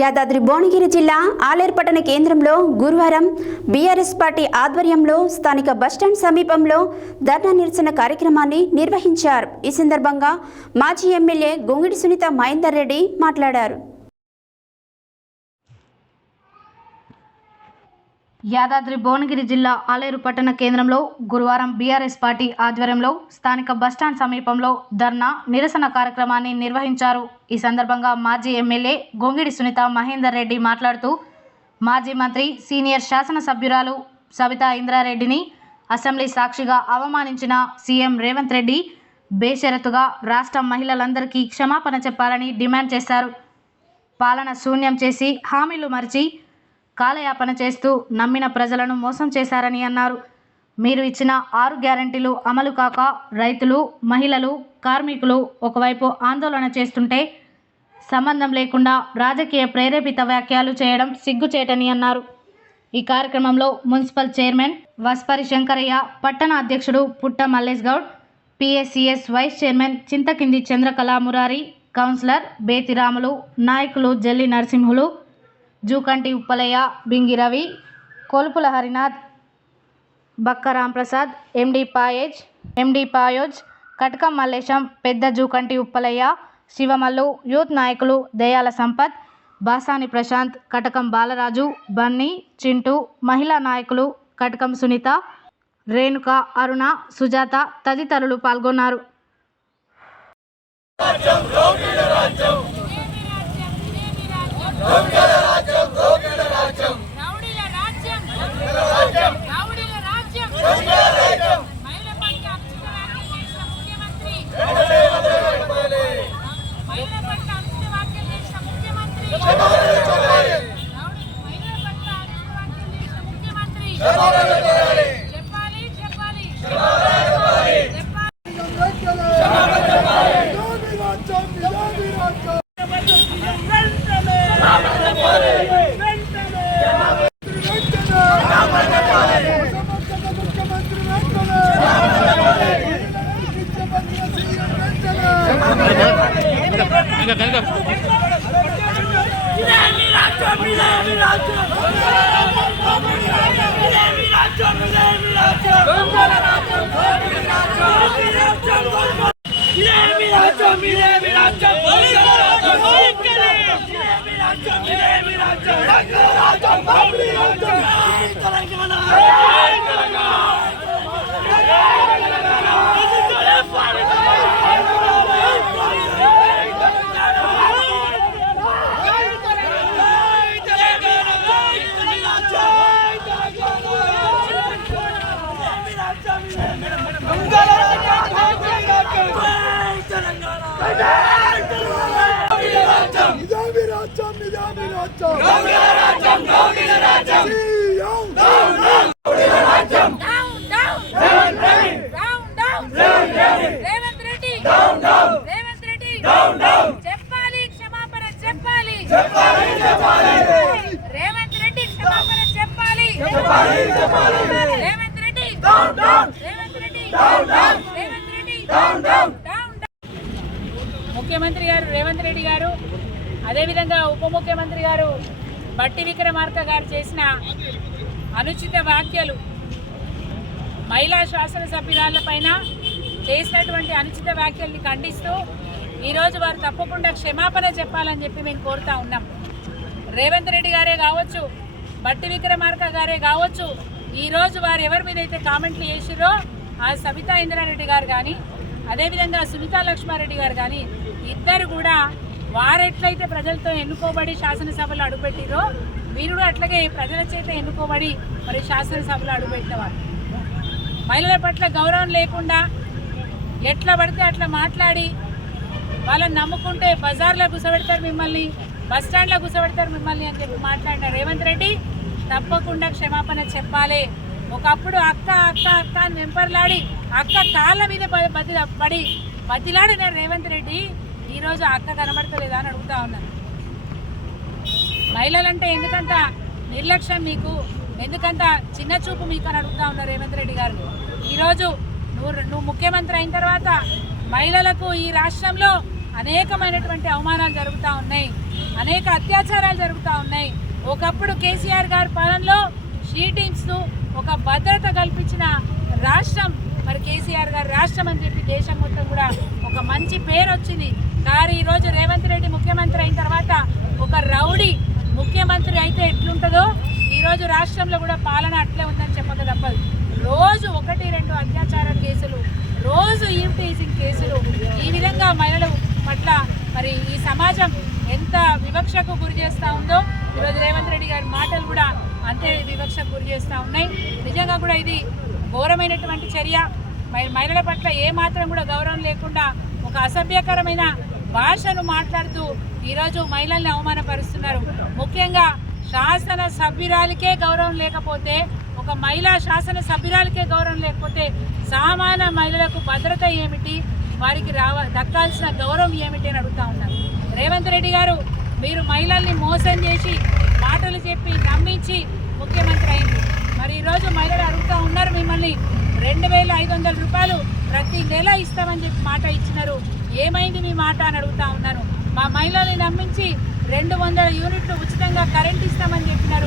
యాదాద్రి భువనగిరి జిల్లా ఆలేరు పట్టణ కేంద్రంలో గురువారం బీఆర్ఎస్ పార్టీ ఆధ్వర్యంలో స్థానిక బస్టాండ్ సమీపంలో ధర్నా నిరసన కార్యక్రమాన్ని నిర్వహించారు. ఈ సందర్భంగా మాజీ ఎమ్మెల్యే గొంగిడి సునీత మహేందర్ రెడ్డి మాట్లాడారు. యాదాద్రి భువనగిరి జిల్లా ఆలేరు పట్టణ కేంద్రంలో గురువారం బీఆర్ఎస్ పార్టీ ఆధ్వర్యంలో స్థానిక బస్టాండ్ సమీపంలో ధర్నా నిరసన కార్యక్రమాన్ని నిర్వహించారు. ఈ సందర్భంగా మాజీ ఎమ్మెల్యే గొంగిడి సునీత మహేందర్ రెడ్డి మాట్లాడుతూ మాజీ మంత్రి సీనియర్ శాసనసభ్యురాలు సబితా ఇంద్రారెడ్డిని అసెంబ్లీ సాక్షిగా అవమానించిన సీఎం రేవంత్ రెడ్డి బేషరతుగా రాష్ట్ర మహిళలందరికీ క్షమాపణ చెప్పాలని డిమాండ్ చేశారు. పాలన శూన్యం చేసి హామీలు మరిచి కాలయాపన చేస్తూ నమ్మిన ప్రజలను మోసం చేశారని అన్నారు. మీరు ఇచ్చిన 6 గ్యారెంటీలు అమలు కాక రైతులు, మహిళలు, కార్మికులు ఒకవైపు ఆందోళన చేస్తుంటే సంబంధం లేకుండా రాజకీయ ప్రేరేపిత వ్యాఖ్యలు చేయడం సిగ్గుచేటని అన్నారు. ఈ కార్యక్రమంలో మున్సిపల్ చైర్మన్ వస్పరి శంకరయ్య, పట్టణ అధ్యక్షుడు Putta Mallesh Goud, PSCS vice chairman Chinthakindi Chandrakala Murari, councillor Bethi Ramulu, నాయకులు జల్లి నరసింహులు, జూకంటి ఉప్పలయ్య, బింగి రవి, కోల్పుల హరినాథ్, బక్క రాంప్రసాద్, ఎండి పాయోజ్, కటకం మల్లేశం, పెద్ద జూకంటి ఉప్పలయ్య, శివమల్లు, యూత్ నాయకులు దయాల సంపత్, బాసాని ప్రశాంత్, కటకం బాలరాజు, బన్నీ, చింటూ, మహిళా నాయకులు కటకం సునీత, రేణుక, అరుణ, సుజాత తదితరులు పాల్గొన్నారు. ముఖ్యమంత్రి గారు రేవంత్ రెడ్డి గారు, అదేవిధంగా ఉప ముఖ్యమంత్రి గారు బట్టి విక్రమార్క గారు చేసిన అనుచిత వ్యాఖ్యలు, మహిళా శాసనసభ్యురాళ్లపైన చేసినటువంటి అనుచిత వ్యాఖ్యల్ని ఖండిస్తూ ఈరోజు వారు తప్పకుండా క్షమాపణ చెప్పాలని చెప్పి మేము కోరుతా ఉన్నాం. రేవంత్ రెడ్డి గారే కావచ్చు, బట్టి విక్రమార్క గారే కావచ్చు, ఈరోజు వారు ఎవరి మీద అయితే కామెంట్లు చేసిరో ఆ సబితా ఇంద్రారెడ్డి గారు కానీ, అదేవిధంగా సునీతా లక్ష్మారెడ్డి గారు కానీ, ఇద్దరు కూడా వారెట్లయితే ప్రజలతో ఎన్నుకోబడి శాసనసభలో అడుగుపెట్టిరో వీరు అట్లాగే ప్రజల చేత ఎన్నుకోబడి మరి శాసనసభలో అడుగుపెట్టినవారు. మహిళల పట్ల గౌరవం లేకుండా ఎట్లా పడితే అట్లా మాట్లాడి వాళ్ళని నమ్ముకుంటే బజార్లో కూర్చోబెడతారు మిమ్మల్ని, బస్టాండ్లో కూర్చోబెడతారు మిమ్మల్ని అని చెప్పి మాట్లాడిన రేవంత్ రెడ్డి తప్పకుండా క్షమాపణ చెప్పాలి. ఒకప్పుడు అక్క అక్క అక్క అని వెంపర్లాడి అక్క కాళ్ళ మీద పడి బతిలాడిన రేవంత్ రెడ్డి ఈరోజు అక్క కనబడతలేదా అని అడుగుతా ఉన్నాను. మహిళలంటే ఎందుకంత నిర్లక్ష్యం మీకు, ఎందుకంత చిన్న చూపు మీకు అని అడుగుతా ఉన్నారు రేవంత్ రెడ్డి గారు. ఈరోజు నువ్వు ముఖ్యమంత్రి అయిన తర్వాత మహిళలకు ఈ రాష్ట్రంలో అనేకమైనటువంటి అవమానాలు జరుగుతూ ఉన్నాయి, అనేక అత్యాచారాలు జరుగుతూ ఉన్నాయి. ఒకప్పుడు కేసీఆర్ గారి పాలనలో షీ టీమ్స్ ఒక భద్రత కల్పించిన రాష్ట్రం మరి కేసీఆర్ గారి రాష్ట్రం అని చెప్పి దేశం మొత్తం కూడా ఒక మంచి పేరు వచ్చింది. కానీ ఈరోజు రేవంత్ రెడ్డి ముఖ్యమంత్రి అయిన తర్వాత ఒక రౌడీ ముఖ్యమంత్రి అయితే ఎట్లుంటుందో ఈరోజు రాష్ట్రంలో కూడా పాలన అట్లే ఉందని చెప్పక తప్పదు. రోజు 1-2 అత్యాచార కేసులు, రోజు ఈవ్టీజింగ్ కేసులు, ఈ విధంగా మహిళల పట్ల మరి ఈ సమాజం ఎంత వివక్షకు గురి చేస్తూ ఉందో ఈరోజు రేవంత్ రెడ్డి గారి మాటలు కూడా అంతే వివక్షకు గురి చేస్తూ ఉన్నాయి. నిజంగా కూడా ఇది ఘోరమైనటువంటి చర్య. మహిళల పట్ల ఏమాత్రం కూడా గౌరవం లేకుండా ఒక అసభ్యకరమైన భాషను మాట్లాడుతూ ఈరోజు మహిళల్ని అవమానపరుస్తున్నారు. ముఖ్యంగా శాసన సభ్యురాలికే గౌరవం లేకపోతే, ఒక మహిళా శాసన సభ్యురాలికే గౌరవం లేకపోతే సామాన్య మహిళలకు భద్రత ఏమిటి, వారికి దక్కాల్సిన గౌరవం ఏమిటి అని అడుగుతూ ఉన్నారు. రేవంత్ రెడ్డి గారు, మీరు మహిళల్ని మోసం చేసి మాటలు చెప్పి నమ్మించి ముఖ్యమంత్రి అయింది. మరి ఈరోజు మహిళలు అడుగుతూ ఉన్నారు మిమ్మల్ని 2500 రూపాయలు ప్రతి నెల ఇస్తామని చెప్పి మాట ఇచ్చినారు, ఏమైంది మీ మాట అని అడుగుతూ ఉన్నారు. మా మహిళల్ని నమ్మించి 200 యూనిట్లు ఉచితంగా కరెంట్ ఇస్తామని చెప్పినారు,